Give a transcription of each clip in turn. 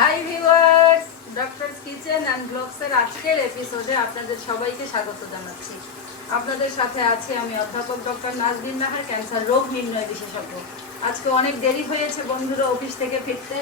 High viewers, doctors kitchen and ব্লগসের আজকের এপিসোডে আপনাদের সবাইকে স্বাগত জানাচ্ছি। আপনাদের সাথে আছি আমি অধ্যাপক ডক্টর নাজবিন নাহার, ক্যান্সার রোগ নির্ণয় বিশেষজ্ঞ। আজকে অনেক দেরি হয়েছে বন্ধুরা অফিস থেকে ফিরতে,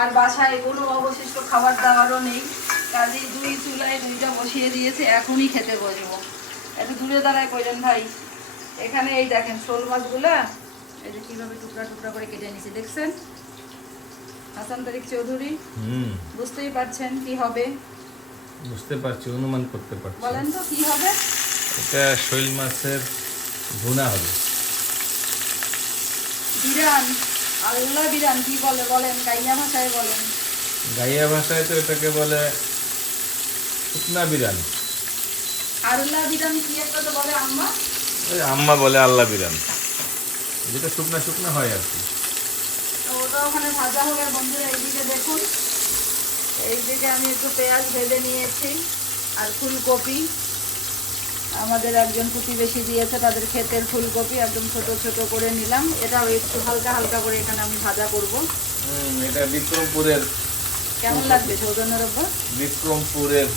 আর বাসায় কোনো অবশিষ্ট খাবার দাবারও নেই। কাজেই দুই চুলায় দুইটা বসিয়ে দিয়েছে, এখনই খেতে বসবো। একটু দূরে দাঁড়ায় কইলেন ভাই। এখানে এই দেখেন শোল মাছগুলা এই যে কিভাবে টুকরা টুকরা করে কেটে নিয়েছি, দেখছেন হাসান তারিক চৌধুরী? বুঝতেই পারছেন কি হবে? বুঝতে পারছি, অনুমান করতে পারছি। বলেন তো কি হবে? এটা শৈল মাছের ভুনা হবে। বিরান, আল্লাহ বিরান কি বলে বলেন, গাইয়া ভাষায় বলেন। গাইয়া ভাষায় তো এটাকে বলে শুকনা বিরান। আল্লাহ বিরান কি একটা তো বলে আম্মা। আম্মা বলে আল্লাহ বিরান, যেটা শুকনা শুকনা হয় আর কি। তো ওটা ওখানে ভাজা হবে বন্ধুরা। এইদিকে দেখুন, এইদিকে আমি একটু পেঁয়াজ ভেজে নিয়েছি আর ফুলকপি। আমাদের একজন প্রতিবেশী দিয়েছে, তাদের ক্ষেতের ফুলকপি একদম ছোট ছোট করে নিলাম। এটাও একটু হালকা হালকা করে এখানে আমি ভাজা করব। এটা বিক্রমপুরের। কেমন লাগবে সৌজন্যের উপর? বিক্রমপুরের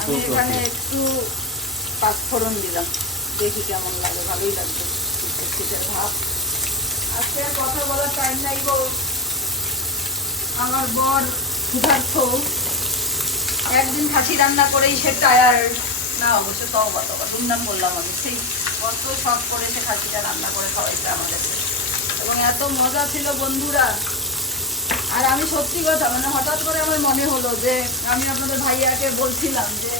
আমি এখানে একটু পাঁচফোড়ন দিলাম, দেখি কেমন লাগে। ভালোই লাগবে, শীতের ভাব। আজকে আর কথা বলার টাইম নাই গো। আমার বর ক্ষুধার্ত, একদিন খাসি রান্না করেই সে টায়ার্ড। না অবশ্য তবা দুমনাম বললাম আমি, সেই কত শখ করেছে খাসিটা রান্না করে খাওয়াইছে আমাদেরকে, এবং এত মজা ছিল বন্ধুরা। আর আমি সত্যি কথা মানে হঠাৎ করে আমার মনে হলো যে আমি আপনাদের ভাইয়াকে বলছিলাম যে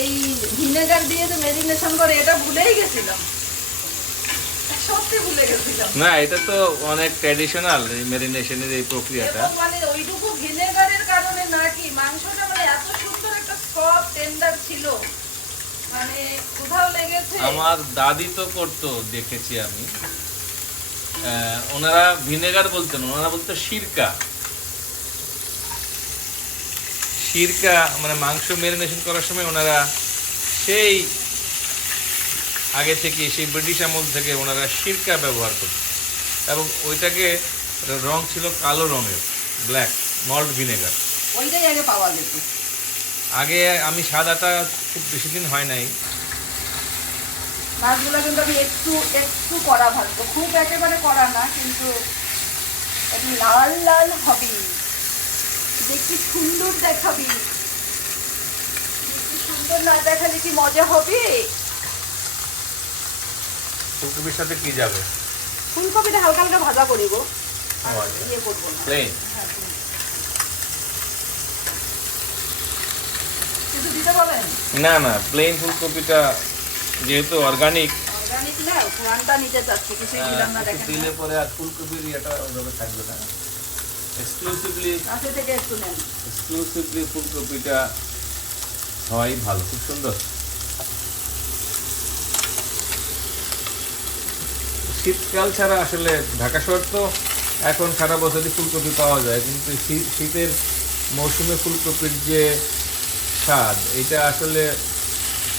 এই ভিনেগার দিয়ে যে মেরিনেশন করে, এটা ভুলেই গেছিলাম, সত্যি ভুলে গেছিলাম। না, এটা তো অনেক ট্র্যাডিশনাল এই মেরিনেশনের এই প্রক্রিয়াটা। মানে ওইটুকু ভিনেগারের কারণে নাকি মাংসটা মানে এত সুন্দর একটা সফট টেন্ডার ছিল, মানে কোথাও লেগেছে। আমার দাদি তো করতো, দেখেছি আমি। ওনারা ভিনেগার বলতেন, ওনারা বলতো সিরকা। সিরকা মানে মাংস মেরিনেশন করার সময় ওনারা সেই আগে থেকে, সেই ব্রিটিশ আমল থেকে ওনারা সিরকা ব্যবহার করত, এবং ওইটাকে রং ছিল কালো রঙের, ব্ল্যাক মল্ট ভিনেগার। ওইটাই আগে পাওয়া যেত। আগে আমি সাদাটা খুব বেশি দিন হয় নাই। মাছগুলো কিন্তু আমি একটু একটু কড়া ভাজবো, খুব একেবারে কড়া না, কিন্তু একটু লাল লাল হবে, দেখি সুন্দর দেখাবি। দেখি সুন্দর না দেখালে কি মজা হবে? ফুলকপির সাথে কি যাবে? ফুলকপিটা হালকা হালকা ভাজা করি গো, আচ্ছা। ইয়ে করবো না। প্লেন হ্যাঁ, কিছু দিতে বলেন? না না, প্লেন ফুলকপিটা যেহেতু অর্গানিক, অর্গানিক না, ঘ্রাণটা নিতে চাচ্ছি, কিছুই দিলাম না দেখেন। দিলে পরে আর ফুলকপির ইয়েটা ওইভাবে থাকবে না। এক্সক্লুসিভলি কাছে থেকে একটু নেন। ফুলকপিটা হয় ভালো, খুব সুন্দর। শীতকাল ছাড়া আসলে ঢাকা শহর তো এখন সারা বছরই ফুলকপি পাওয়া যায়, কিন্তু শীতের মৌসুমে ফুলকপির যে স্বাদ, এটা আসলে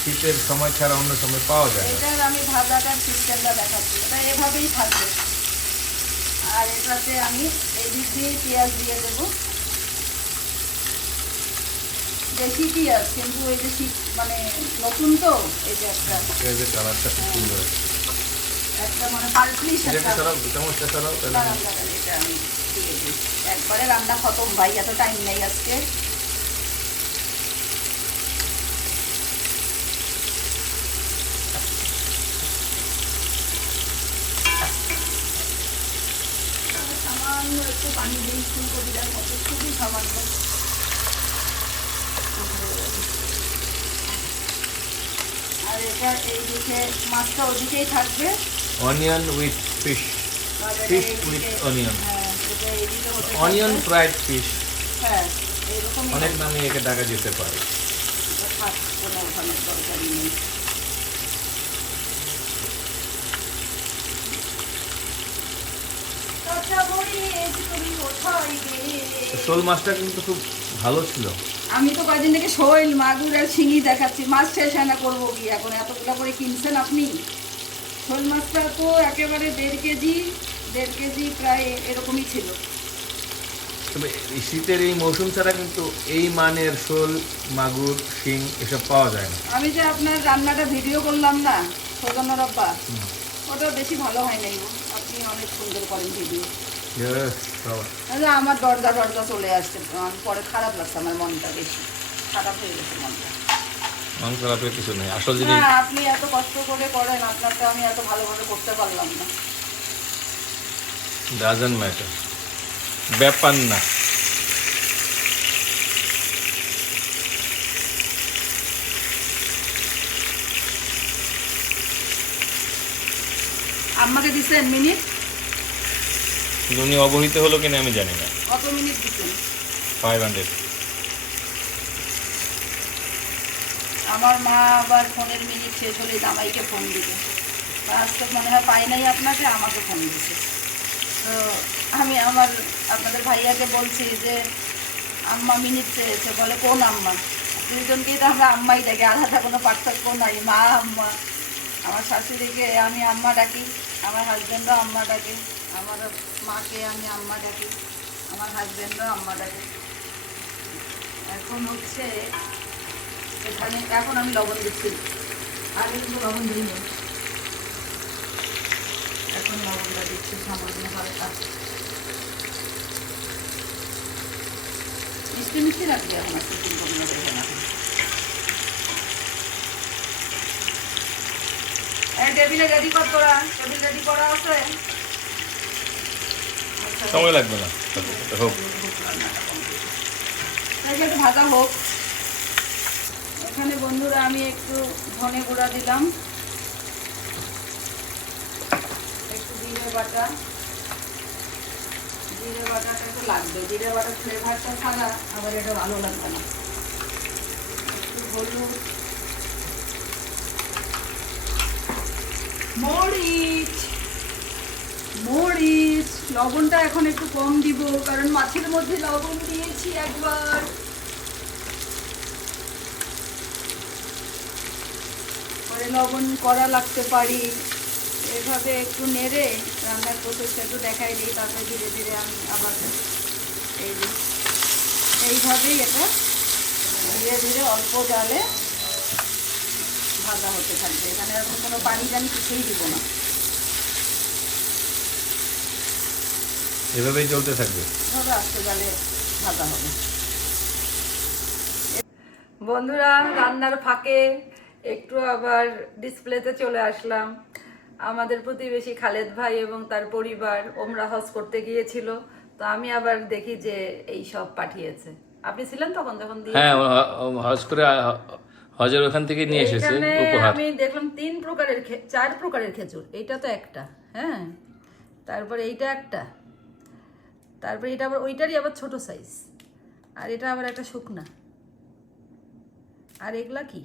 শীতের সময় ছাড়া অন্য সময় পাওয়া যায় না। এটার আমি ভাজাটার সিস্টেমটা দেখাচ্ছি, এটা এভাবেই থাকবে। আর এটাতে আমি এই দিক দিয়ে পেঁয়াজ দিয়ে দেবো, দেশি পেঁয়াজ, কিন্তু ওই যে শীত মানে নতুন তো, এই যে একটা পেঁয়াজের কালারটা খুব সুন্দর। একটা মানে পাল্টলিশ এটাকে একটা। সরাও, দু চামচটা সরাও, তাহলে এটা আমি দিয়ে দিই, একবারে রান্না খতম ভাই, এত টাইম নেই আজকে। সামান্য একটু পানি দিই, ফুলকপিটার মতো, খুবই সামান্য। আর এটা এইদিকে মাছটা ওদিকেই থাকবে। Onion with fish, fish with onion, হ্যাঁ, এটা এইদিকে হতে অনিয়ন থাকবে। ফ্রাইড ফিশ, হ্যাঁ, এরকমই অনেক নামে একে ডাকা যেতে পারে। এটা থাক, কোনো ওখানে দরকারই নেই। শোল মাছটা কিন্তু খুব ভালো ছিল। আমি তো কয়েকদিন থেকে শৈল মাগুর আর শিঙি দেখাচ্ছি, মাছ শেষ হয় না, করবো কি এখন? এতগুলো করে কিনছেন আপনি। শোল মাছটা তো একেবারে 1.5 কেজি প্রায় এরকমই ছিল। তবে এই শীতের এই মৌসুম ছাড়া কিন্তু এই মানের শোল, মাগুর, শিং এসব পাওয়া যায় না। আমি যে আপনার রান্নাটা ভিডিও করলাম না সৌজন্য রব্বা, ওটা বেশি ভালো হয় নাই গো। আপনি অনেক সুন্দর করেন ভিডিও। আমার দরজা চলে আসছে, পরে খারাপ লাগছে, আমার মনটা বেশি খারাপ হয়ে গেছে মনটা। মন খারাপের কিছু নেই, আসল জিনিস। না, আপনি এত কষ্ট করে করেন, আপনারটা আমি এত ভালোভাবে করতে পারলাম না। ডাজন্ট ম্যাটার, ব্যাপার না। আম্মাকে দিচ্ছেন মিনিট? উনি অবহিত হলো কিনা আমি জানি না। কত মিনিট দিচ্ছেন? 500। আমার মা আবার ফোনের মিনিট শেষ হলে জামাইকে ফোন দিবে। আজকে মনে হয় পাই নাই আপনাকে, আমাকে ফোন দিচ্ছে। তো আমি আপনাদের ভাইয়াকে বলছি যে আম্মা মিনিট চেয়েছে, বলে কোন আম্মা? দুইজনকেই তো আমরা আম্মাই ডাকি, আলাদা কোনো পার্থক্য নাই, মা আম্মা। আমার শাশুড়িকে আমি আম্মা ডাকি, আমার হাজব্যান্ডও আম্মা ডাকে, আমার মাকে আমি আম্মা ডাকি, আমার হাজব্যান্ডও আম্মা ডাকে। এখন হচ্ছে এখানে, এখন আমি লবণ দিচ্ছি, আগে কিন্তু লবণ দিইনি, এখন লবণটা দিচ্ছি সামান্য হালকা। মিষ্টি মিষ্টি রাখবি এখন, একটু চিন্তা দেখে না। টেবিলে রেডি কর, তোরা টেবিল রেডি করা আছে? সময় লাগবে না, হোক। একটু ভাজা হোক। এখানে বন্ধুরা আমি একটু ধনে গুঁড়া দিলাম, একটু জিরে বাটা। জিরে বাটাটা একটু লাগবে, জিরে বাটার ফ্লেভারটা ছাড়া আবার এটা ভালো লাগবে না। একটু হলুদ, মরিচ, লবণটা এখন একটু কম দিব, কারণ মাছের মধ্যে লবণ দিয়েছি একবার। পরে লবণ করা লাগতে পারি। এভাবে একটু নেড়ে রান্নার প্রসেসটা একটু দেখাই দিই, তারপরে ধীরে ধীরে আমি আবার এইভাবেই এটা ধীরে ধীরে অল্প জালে ভাজা হতে থাকবে। এখানে এখন কোনো পানি জানি কিছুই দিব না, এভাবেই চলতে থাকবে, এভাবে আস্তে জালে ভাজা হবে। বন্ধুরা, রান্নার ফাঁকে একটু আবার ডিসপ্লেতে চলে আসলাম। আমাদের প্রতিবেশী খালেদ ভাই এবং তার পরিবার ওমরা হজ করতে গিয়েছিল, তো আমি আবার দেখি যে এই সব পাঠিয়েছে। আপনি ছিলেন তখন যখন দিয়ে? হ্যাঁ, হজ করে হজের ওখান থেকে নিয়ে এসেছে উপহার। আমি দেখলাম 4 প্রকারের খেজুর। এইটা তো একটা, হ্যাঁ, তারপরে এইটা একটা, তারপরে এটা আবার ওইটারই আবার ছোট সাইজ, আর এটা আবার একটা শুকনা, আর এগুলা কি?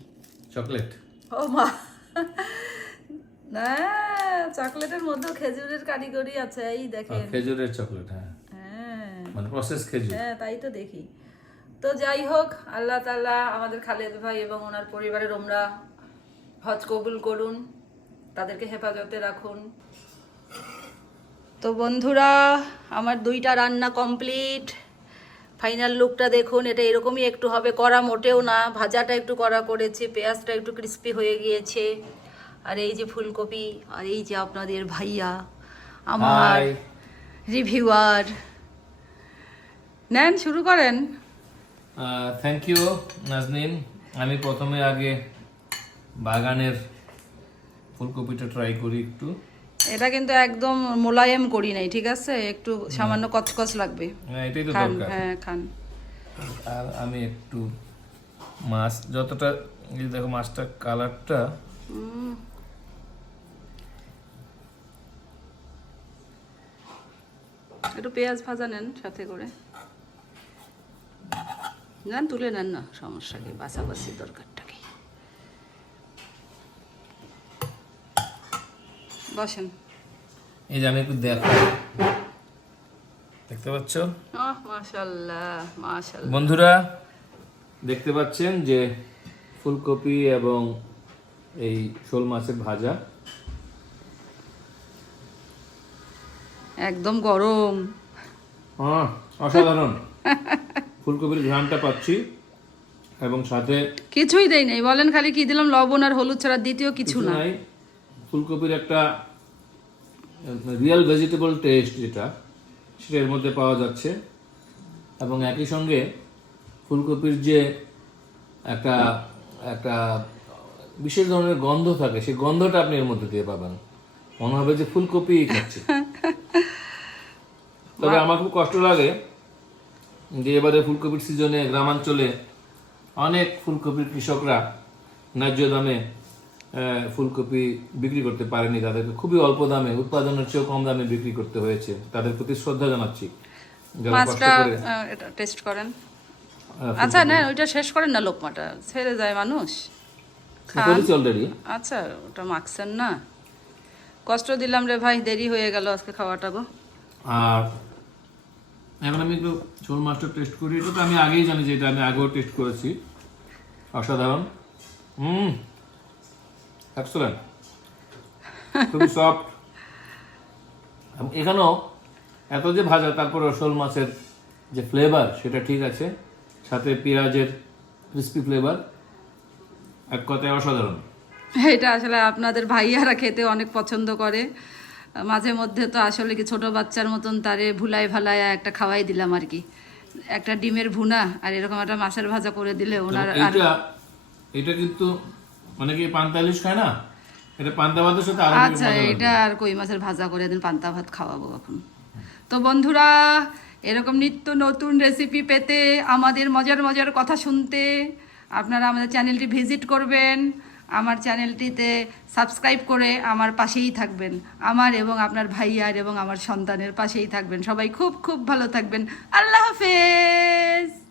চকলেট। ও মা, না, চকলেটের মধ্যেও খেজুরের কারিগরি আছে, এই দেখেন। খেজুরের চকলেট, হ্যাঁ, মানে প্রসেস খেজুর। হ্যাঁ, তাই তো দেখি। তো যাই হোক, আল্লাহ তাআলা আমাদের খালেদ ভাই এবং ওনার পরিবারের ওমরা হজ কবুল করুন, তাদেরকে হেফাজতে রাখুন। তো বন্ধুরা, আমার 2টা রান্না কমপ্লিট। ফাইনাল লুকটা দেখুন, এটা এরকমই একটু হবে, কড়া মোটেও না, ভাজাটা একটু কড়া করেছি, পেঁয়াজটা একটু ক্রিস্পি হয়ে গিয়েছে। আর এই যে ফুলকপি, আর এই যে আপনাদের ভাইয়া আমার রিভিউয়ার। নেন, শুরু করেন। Thank you Nazneen. আমি প্রথমে আগে বাগানের ফুলকপিটা ট্রাই করি একটু। এটা কিন্তু একদম মোলায়েম করি নাই, ঠিক আছে? একটু সামান্য কচকচ লাগবে। হ্যাঁ, এটাই তো খান, দরকার। হ্যাঁ খান। আর আমি একটু মাছ, যতটা এই দেখো মাছটার কালারটা, একটু পেঁয়াজ ভাজা নেন সাথে করে, নেন, তুলে নেন না, সমস্যা কি, বাছাবাছি দরকারটা কি। বসেন। এই যে আমি একটু দেখতে পাচ্ছ মাশাআল্লাহ, মাশাআল্লাহ। বন্ধুরা, দেখতে পাচ্ছেন যে ফুলকপি এবং এই শোল মাছের ভাজা একদম গরম। অসাধারণ। ফুলকপির ঘ্রাণটা পাচ্ছি এবং সাথে কিছুই দেই নাই, বলেন খালি কি দিলাম, লবণ আর হলুদ ছাড়া দ্বিতীয় কিছু না। নাই। ফুলকপির একটা রিয়েল ভেজিটেবল টেস্ট যেটা সেটা এর মধ্যে পাওয়া যাচ্ছে এবং একই সঙ্গে ফুলকপির যে একটা একটা বিশেষ ধরনের গন্ধ থাকে সেই গন্ধটা আপনি এর মধ্যে দিয়ে পাবেন, মনে হবে যে ফুলকপি খাচ্ছে। তবে আমার খুব কষ্ট লাগে যে এবারে ফুলকপির সিজনে গ্রামাঞ্চলে অনেক ফুলকপির কৃষকরা ন্যায্য দামে ফুলকপি বিক্রি করতে পারেনি, তাদেরকে খুবই অল্প দামে, উৎপাদনের চেয়েও কম দামে বিক্রি করতে হয়েছে। তাদের প্রতি শ্রদ্ধা জানাচ্ছি যারা কষ্ট মাছটা করে এটা টেস্ট করেন। আচ্ছা না, ওইটা শেষ করেন না, লোকমাটা ছেড়ে যায় মানুষ। খান। করেছি অলরেডি। আচ্ছা, ওটা মাখছেন না, কষ্ট দিলাম রে ভাই, দেরি হয়ে গেল আজকে খাওয়াটা গো। আর এখন আমি একটু শোল মাছটা টেস্ট করি। এটা তো আমি আগেই জানি, যে এটা আমি আগেও টেস্ট করেছি। অসাধারণ, এক্সেলেন্ট, খুবই সফট। এখানেও এত যে ভাজা, তারপর শোল মাছের যে ফ্লেভার সেটা ঠিক আছে, সাথে পেঁয়াজের ক্রিস্পি ফ্লেভার, এক কথায় অসাধারণ। এটা আসলে আপনাদের ভাইয়ারা খেতে অনেক পছন্দ করে। মাঝে মধ্যে তো আসলে কি ছোট বাচ্চার মতন তারে ভুলাই ভালায় একটা খাওয়াই দিলাম আর কি, একটা ডিমের ভুনা আর এরকম একটা মাছের ভাজা করে দিলে ওনার। আর এটা কিন্তু অনেকে পান্তা ইলিশ খায় না, এটা পান্তা ভাতের সাথে আরো আচ্ছা, এটা আর কই মাছের ভাজা করে দিন, পান্তা ভাত খাওয়াবো এখন। তো বন্ধুরা, এরকম নিত্য নতুন রেসিপি পেতে, আমাদের মজার মজার কথা শুনতে আপনারা আমাদের চ্যানেলটি ভিজিট করবেন। আমার চ্যানেলটিতে সাবস্ক্রাইব করে আমার পাশেই থাকবেন, আমার এবং আপনার ভাইয়ার এবং আমার সন্তানের পাশেই থাকবেন। সবাই খুব খুব ভালো থাকবেন। আল্লাহ হাফেজ।